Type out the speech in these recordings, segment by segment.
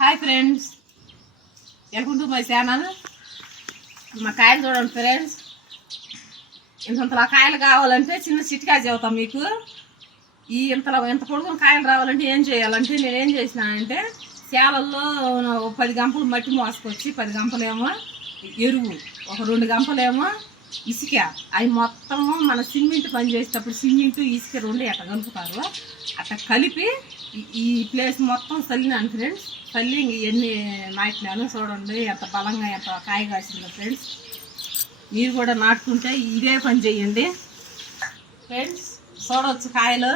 Hi friends, welcome to my channel. మా కాయలు చూడండి ఫ్రెండ్స్. ఇంతలా కాయలు కావాలంటే చిన్న చిట్కా చెబుతాం మీకు. ఇంత పొడుగున కాయలు రావాలంటే ఏం చేయాలంటే నేనేం చేసినానంటే శాలల్లో 10 గంపలు మట్టి మోసుకొచ్చి 10 గంపలేమో ఎరువు, ఒక 2 గంపలేమో ఇసుక, అవి మొత్తం మన సిమెంట్ పని చేసేటప్పుడు సిమెంట్ ఇసుక 2 అట్లా కలుపుతారు. అట్లా కలిపి ఈ ప్లేస్ మొత్తం చల్లినాను ఫ్రెండ్స్. చల్లి ఇవన్నీ నాటినాను. చూడండి ఎంత బలంగా ఎంత కాయ కాసిందో ఫ్రెండ్స్. మీరు కూడా నాటుకుంటే ఇదే పని చేయండి ఫ్రెండ్స్. చూడవచ్చు కాయలు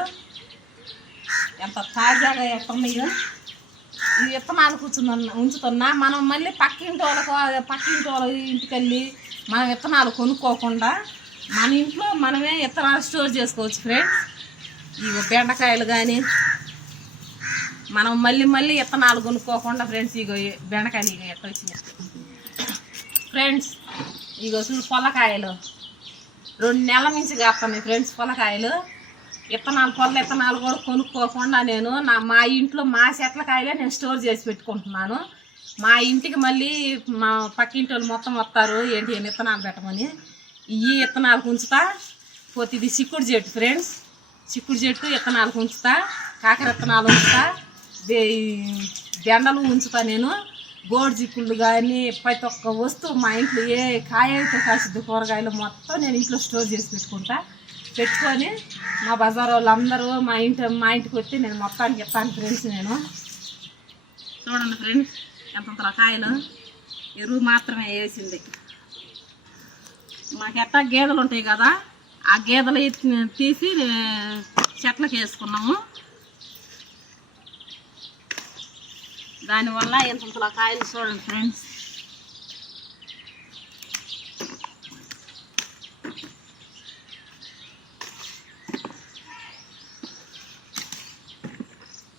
ఎంత తాజాగా ఎట్టున్నాయో. ఈ విత్తనాలు ఉంచుతున్నా. మనం మళ్ళీ పక్కింటి వాళ్ళ ఇంటికి వెళ్ళి మనం విత్తనాలు కొనుక్కోకుండా మన ఇంట్లో మనమే విత్తనాలు స్టోర్ చేసుకోవచ్చు ఫ్రెండ్స్. ఇవి బెండకాయలు కానీ మనం మళ్ళీ విత్తనాలు కొనుక్కోకుండా ఫ్రెండ్స్. ఇగో బెండకాయలు ఇక ఎట్లా వచ్చినాయి ఫ్రెండ్స్. ఇగో చూడు పొల్లకాయలు 2 నెలల నుంచి కాస్తున్నాయి ఫ్రెండ్స్. పొల్లకాయలు విత్తనాలు కూడా కొనుక్కోకుండా నేను మా ఇంట్లో మా చెట్ల కాయలే నేను స్టోర్ చేసి పెట్టుకుంటున్నాను. మా ఇంటికి మళ్ళీ మా పక్కింటి వాళ్ళు మొత్తం వస్తారు ఏంటి విత్తనాలు పెట్టమని. ఈ విత్తనాలు ఉంచుతా పోతే. ఇది చిక్కుడు చెట్టు ఫ్రెండ్స్. చిక్కుడు చెట్టు విత్తనాలు ఉంచుతా, కాకర విత్తనాలు ఉంచుతా, బెండలు ఉంచుతా. నేను గోడు చిక్కుళ్ళు కానీ ప్రతి ఒక్క వస్తువు మా ఇంట్లో ఏ కాయ అయితే కాసిద్దు కూరగాయలు మొత్తం నేను ఇంట్లో స్టోర్ చేసి పెట్టుకొని మా బజార్ వాళ్ళందరూ మా ఇంటికి వచ్చి నేను మొత్తానికి ఇస్తాను ఫ్రెండ్స్. నేను చూడండి ఫ్రెండ్స్ ఎంత కాయలు ఎరువు మాత్రమే వేసింది. మాకెట్టా గేదెలు ఉంటాయి కదా, ఆ గేదెలు తీసి చెట్లకు వేసుకున్నాము. దానివల్ల ఇంతలా కాయలు చూడండి ఫ్రెండ్స్.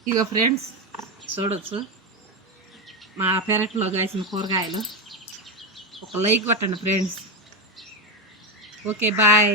ఇగో ఫ్రెండ్స్ చూడవచ్చు మా పెరట్లో కాసిన కూరగాయలు. ఒక లైక్ కొట్టండి ఫ్రెండ్స్. Okay bye.